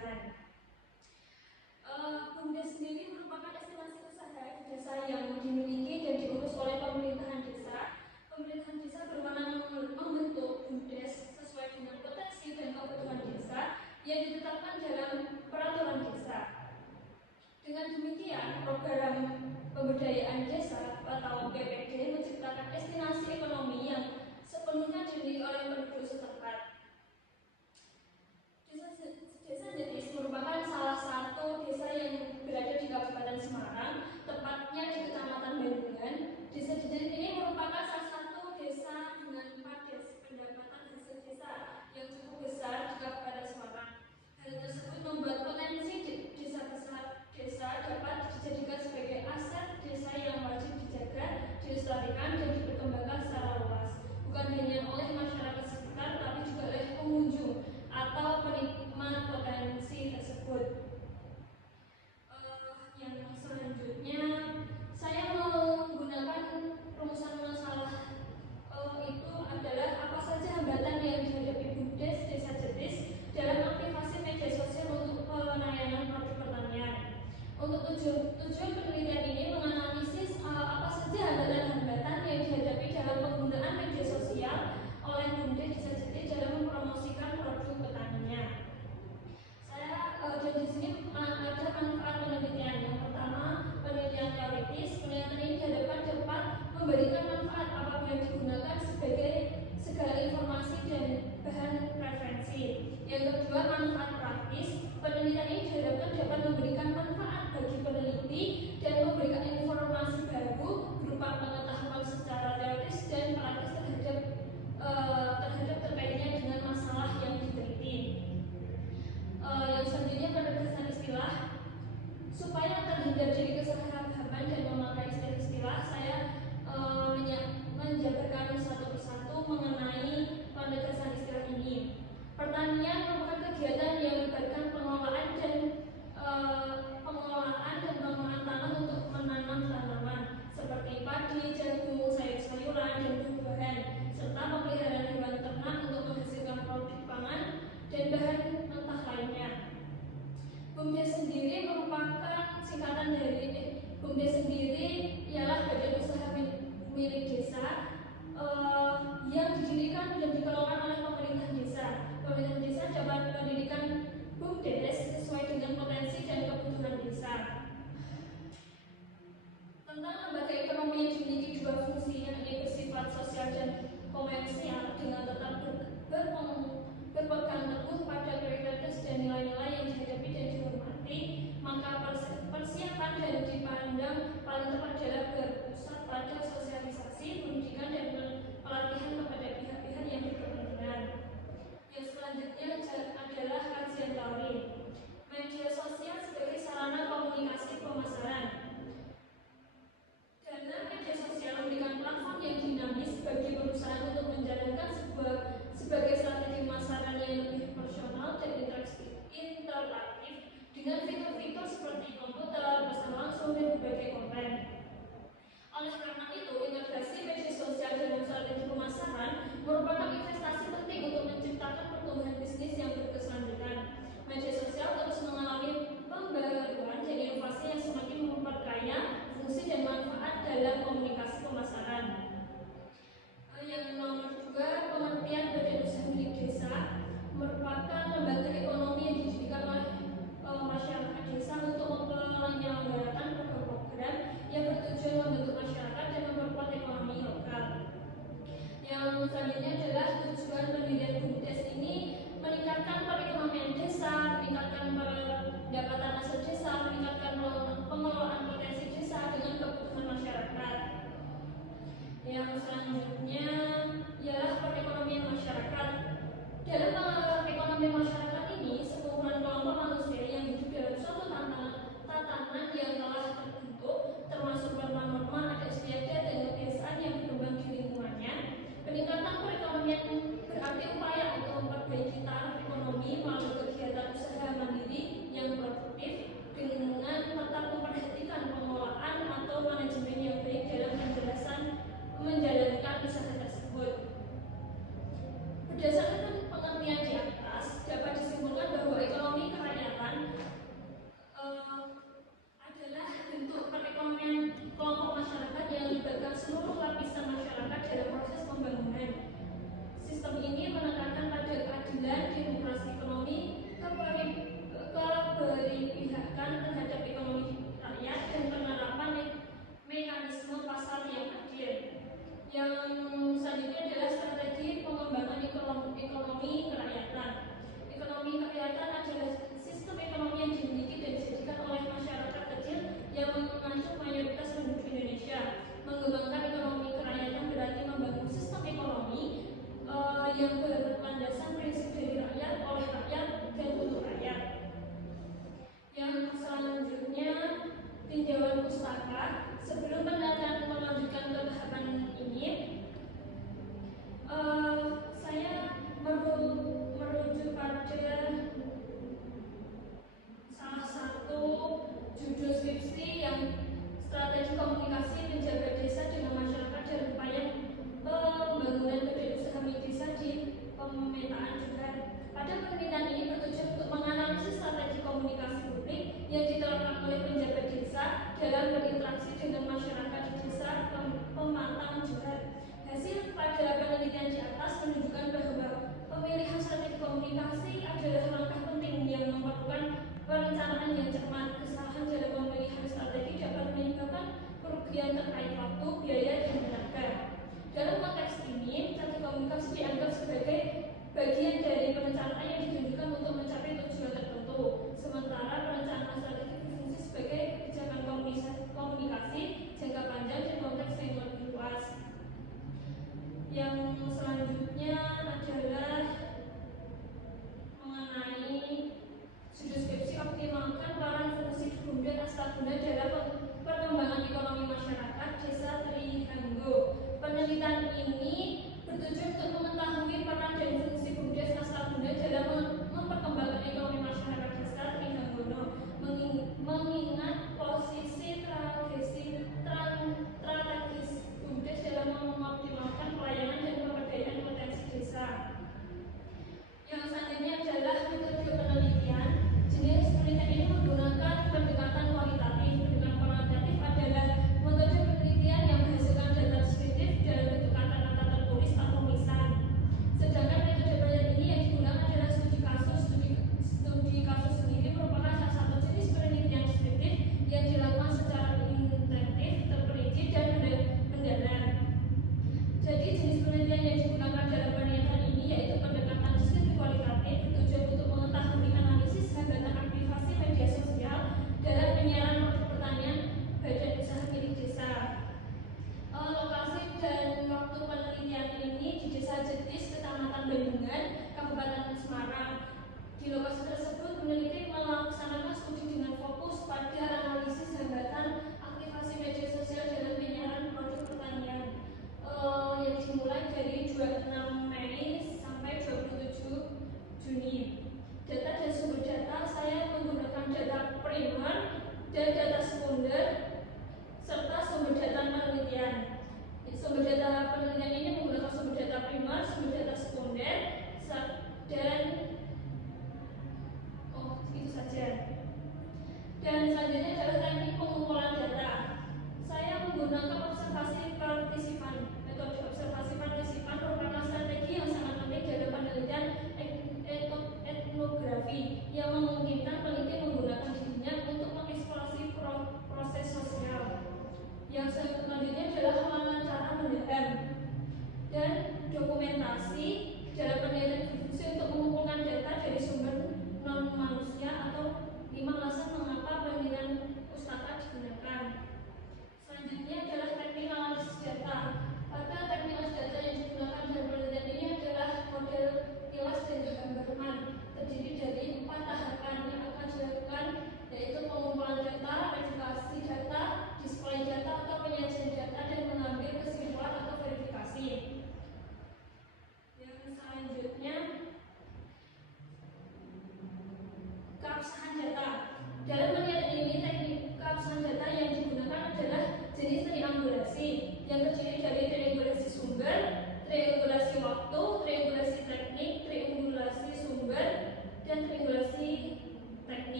pembelajaran. BUMDes sendiri merupakan destinasi usaha di desa yang dimiliki dan diurus oleh pemerintahan desa. Pemerintahan desa berwenang membentuk BUMDes sesuai dengan potensi dan kebutuhan desa yang ditetapkan dalam peraturan desa. Dengan demikian, program pemberdayaan desa atau PPD menciptakan destinasi ekonomi yang sepenuhnya dimiliki oleh penduduk setempat. Desa Jetis merupakan salah satu desa yang berada di Kabupaten Semarang, tepatnya di Kecamatan Bandungan. Desa Jetis ini merupakan salah satu desa dengan pendapatan hasil desa yang cukup besar di Kabupaten Semarang. Hal tersebut membuat potensi desa dapat dijadikan sebagai aset desa yang wajib dijaga, dilestarikan, dan diperkembangkan secara luas, bukan hanya oleh masyarakat sekitar, tapi juga oleh pengunjung atau penikmat potensi tersebut. Yang selanjutnya, saya menggunakan rumusan masalah itu adalah apa saja hambatan yang dihadapi BUMDes Desa Jetis dalam aktivasi media sosial untuk pelayanan produk pertanian. Untuk tujuan penelitian ini menganalisis apa saja hambatan-hambatan yang dihadapi dalam penggunaan media sosial oleh BUMDes Desa Jetis dalam mempromosikan produk petaninya. Di sini ada manfaat penelitian. Yang pertama, penelitian teoritis. Penelitian ini dapat memberikan manfaat apabila digunakan sebagai segala informasi dan bahan referensi. Yang kedua, manfaat